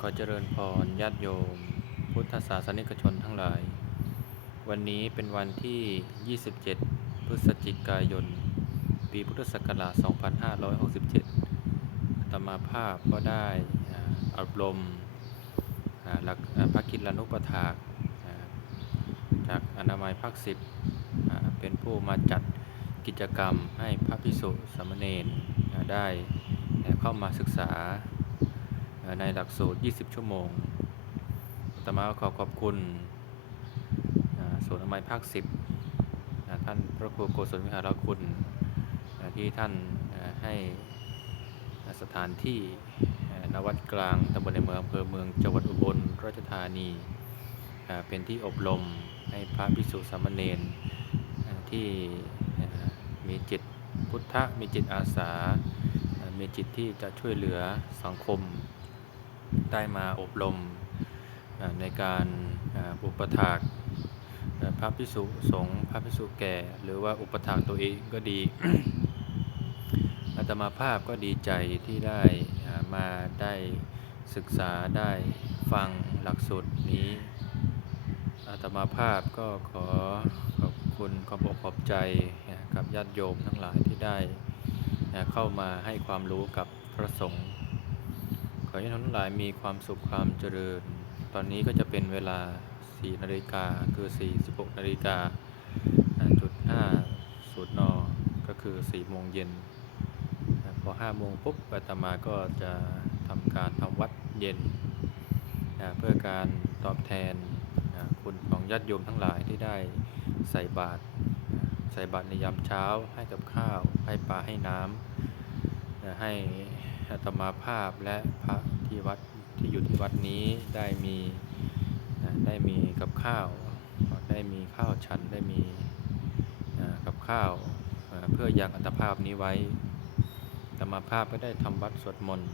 ขอเจริญพรญาติโยม พุทธศาสนิกชนทั้งหลาย วันนี้เป็นวันที่ 27 พฤศจิกายน ปีพุทธศักราช 2567อาตมาภาพก็ได้อาอบรมอ่าหลักพระคิดลานุปถาจากอนามัยภาคสิบเป็นผู้มาจัดกิจกรรมให้พระพิสุสมเณรได้เข้ามาศึกษา ในหลักสูตร 20 ชั่วโมงอาตมาขอขอบคุณอ่าศูนย์อนามัยภาค 10 ท่านพระครูโกศลวิหารคุณที่ท่านให้สถานที่นวัดกลางตำบลในเมืองอำเภอเมืองจังหวัดอุบลราชธานี เป็นที่อบรมให้พระภิกษุสามเณรที่มีจิตพุทธะมีจิตอาสา มีจิตที่จะช่วยเหลือสังคม ได้มาอบรมในการอุปถากพระพิสุสงฆ์พระพิสุแก่ หรือว่าอุปถากตัวเองก็ดีอาตมาภาพก็ดีใจที่ได้มาได้ศึกษาได้ฟังหลักสูตรนี้อาตมาภาพก็ขอขอบคุณขอบอกขอบใจกับญาติโยมทั้งหลายที่ได้เข้ามาให้ความรู้กับพระสงฆ์ อให้ท่านทั้งหลายมีความสุขความเจริญ ตอนนี้ก็จะเป็นเวลา 4 นาฬิกาคือ46นาฬิกาจุด5ศูนย์นก็คือ 4 โมงเย็น พอ 5 โมงปุ๊บอาตมาก็จะทำการทำวัดเย็นอ่าเพื่อการตอบแทนอ่าคุณของญาติโยมทั้งหลายที่ได้ใส่บาตรใส่บาตรในยามเช้าให้กับข้าว ให้ปลาให้น้ำและให้ อาตมาภาพและพระที่วัดที่อยู่ที่วัดนี้ได้มีได้มีกับข้าว ได้มีข้าวฉันได้มีกับข้าวเพื่อยังอัตภาพนี้ไว้อาตมาภาพก็ได้ทำวัดสวดมนต์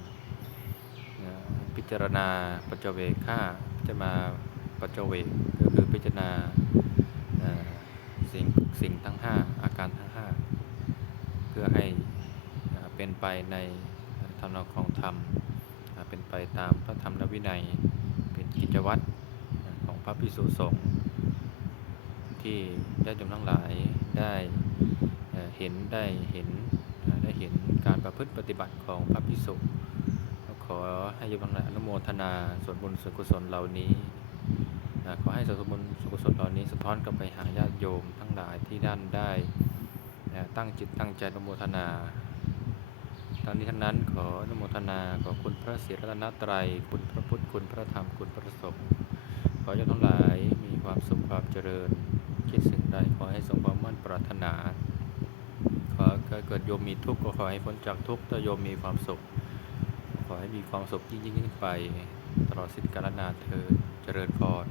พิจารณาปัจเจเวกข้าจารณาปัจเจเวกก็คือพิจารณาสิ่งสิ่งทั้ง 5 อาการทั้ง 5 เพื่อให้เป็นไปใน ธรรมนองของธรรมเป็นไปตามพระธรรมและวินัย เป็นกิจวัตรของพระภิกษุสงฆ์ที่ได้จำทั้งหลายได้เห็นได้เห็นได้เห็นการประพฤติปฏิบัติของพระภิกษุขอให้โยมทั้งหลายอนุโมทนาส่วนบุญส่วนกุศลเหล่านี้ขอให้ส่วนบุญส่วนกุศลเหล่านี้สะท้อนกลับไปหาญาติโยมทั้งหลายที่ด้านได้ตั้งจิตตั้งใจอนุโมทนา ทั้งนี้ทั้งนั้นขออนุโมทนาขอคุณพระศรีรัตนตรัย คุณพระพุทธ คุณพระธรรม คุณพระสงฆ์ ขอให้ทั้งหลายมีความสุขความเจริญ คิดสิ่งใดขอให้สมความมั่นปรารถนา ขอเกิดโยมมีทุกข์ก็ขอให้พ้นจากทุกข์ถ้าโยมมีความสุข ขอให้มีความสุขยิ่งยิ่งขึ้นไป ตลอดสิ้นกาลนานเธอเจริญพร